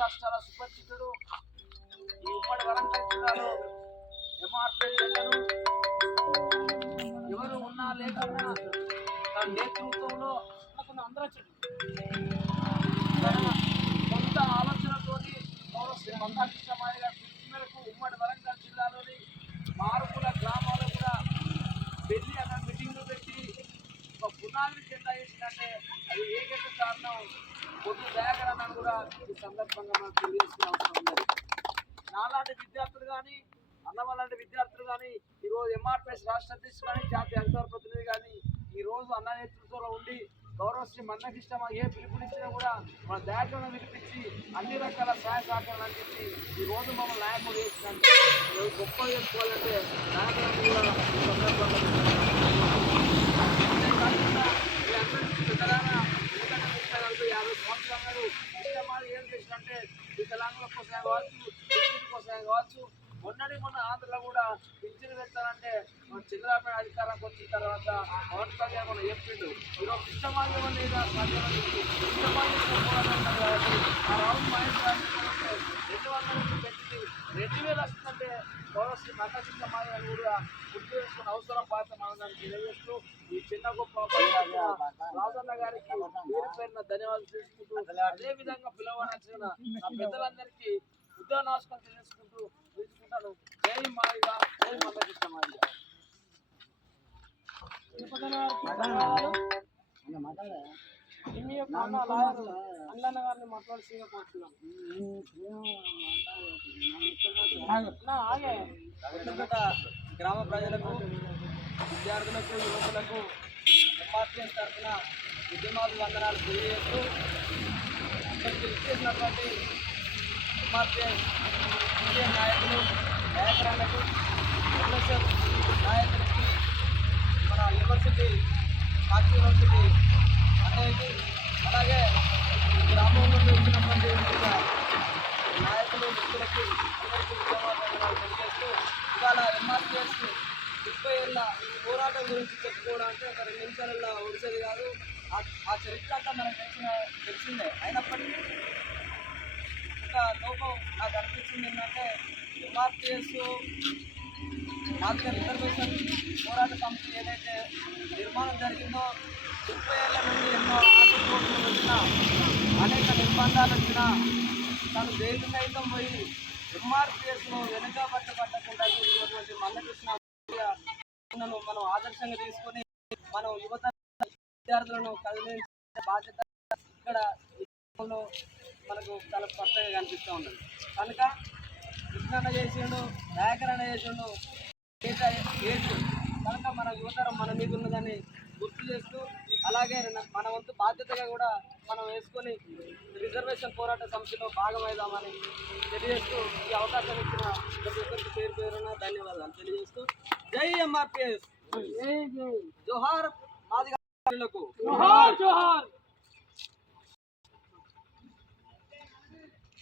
రాష్ట్రాల సుపరిచితుడు ఈ ఉమ్మడి వరంగల్ జిల్లాలో ఎంఆర్పీఎస్ ఎవరు ఉన్నా లేకున్నా తన నేతృత్వంలో కొంత ఆలోచనతోటి శ్రీ మందాకృష్ణ మాదిగ పిలుపు మేరకు ఉమ్మడి వరంగల్ జిల్లాలోని మారుమూల గ్రామాల్లో కూడా పెళ్లి అన్న మీటింగ్లు పెట్టి ఒక పునాదిని కింద వేసిందంటే అది ఏకైక కారణం పొద్దు దయాకరణ కూడా ఈ సందర్భంగా మనం తెలియజేసిన అవసరం ఉన్నది. నాలాంటి విద్యార్థులు కానీ అన్నవాళ్ళంటి విద్యార్థులు కానీ ఈరోజు ఎంఆర్పీఎస్ రాష్ట్ర అధ్యక్షుడు కానీ జాతీయ అధికార ప్రతినిధి కానీ ఈరోజు అన్న నేతృత్వంలో ఉండి గౌరవశ్రీ మందకృష్ణ ఏ పిలుపునిచ్చినా కూడా మన దయాకరణ వినిపించి అన్ని రకాల సహాయ సహకారాలు అందించి ఈరోజు మమ్మల్ని నాయకుడు చేసినాను. ఈరోజు గొప్ప చేసుకోవాలంటే దయాకరణ కూడా ఈ సందర్భంగా పెద్దలాగా 50 సంవత్సరాలు ఇష్టమాది ఏం చేసినంటే వికలాంగుల కోసం కావచ్చు, కోసం కావచ్చు, మొన్న ఆంధ్రలో కూడా పింఛను పెడతారంటే మన చంద్రబాబు అధికారానికి వచ్చిన తర్వాత పవన్ కళ్యాణ్ మనం చెప్పిండు. ఈరోజు ఇష్టమాది వల్ల పోరాటం కాబట్టి ఆ రాహుల్ మహేష్ 200 పెట్టి 2000 వస్తుందంటే గౌరవశ్రీ మందకృష్ణ మాదిగ అని కూడా గుర్తు చేసుకున్న అవసరం బాధ్యత మనదని తెలియజేస్తూ ఈ చిన్న గొప్ప రాజన్న గారికి పేరు పేరున ధన్యవాదాలు తెలుసుకుంటూ అదే విధంగా పిలవనచ్చిన నా పెద్దలందరికీ ఉద్యోగ నమస్కారం తెలుసుకుంటాను. జై మాదిగ, జై మందకృష్ణ మాదిగ. అన్న గారిని మాట్లాడుతూ కోరుతున్నాను. గ్రామ ప్రజలకు, విద్యార్థులకు, యువకులకు ఎంఆర్పీఎస్ తరఫున ఉద్యమాలు వందనాలు తెలియజేస్తూ ఇక్కడికి ఇచ్చేసినటువంటి ఎంఆర్పీఎస్ సీనియర్ నాయకులు, నాయకురాలకు, ఎన్ఎస్ఎఫ్ నాయకులకి, మన యూనివర్సిటీ పార్టీ యూనివర్సిటీ అన్నయ్యకి, అలాగే గ్రామం నుండి వచ్చినటువంటి నాయకులు, వ్యక్తులకి అందరికీ ఉద్యమాలు తెలియజేస్తూ ఇవాళ ఎంఆర్పీఎస్ 30 ఏళ్ళ పోరాటం గురించి చెప్పుకోవడం అంటే ఒక 2 నిమిషాలలో వచ్చేది కాదు. ఆ చరిత్ర అంతా మనకు తెలిసిందే. అయినప్పటికీ ఒక లోపం నాకు అనిపించింది ఏంటంటే ఎంఆర్పీఎస్ మాదిగ రిజర్వేషన్ పోరాట సమితి ఏదైతే నిర్మాణం జరిగిందో 30 ఏళ్ళ నుండి ఎన్నో ఆటపోట్లు వచ్చినా, అనేక నిర్బంధాలు వచ్చినా తను జైలు సైతం పోయి ఎంఆర్పీఎస్ను వెనుకబట్టకుండా చూసినటువంటి మందకృష్ణ మనం ఆదర్శంగా తీసుకొని మనం యువత విద్యార్థులను కదిలించే బాధ్యత ఇక్కడ మనకు చాలా స్పష్టంగా కనిపిస్తూ ఉంటుంది. కనుక కృష్ణన్న చేసిండు, దయాకరణ చేసిండు, ఏజు కనుక మన యువతరం మన మీద ఉన్నదని గుర్తు చేస్తూ, అలాగే మన వంతు బాధ్యతగా కూడా మనం వేసుకొని రిజర్వేషన్ పోరాట సమితిలో భాగమైదామని తెలియజేస్తూ ఈ అవకాశం ఇచ్చిన ప్రతి ఒక్కరికి పేరు పేరున ధన్యవాదాలు తెలియజేస్తూ జై ఎంఆర్పీఎస్, జోహార్ మాదిగ.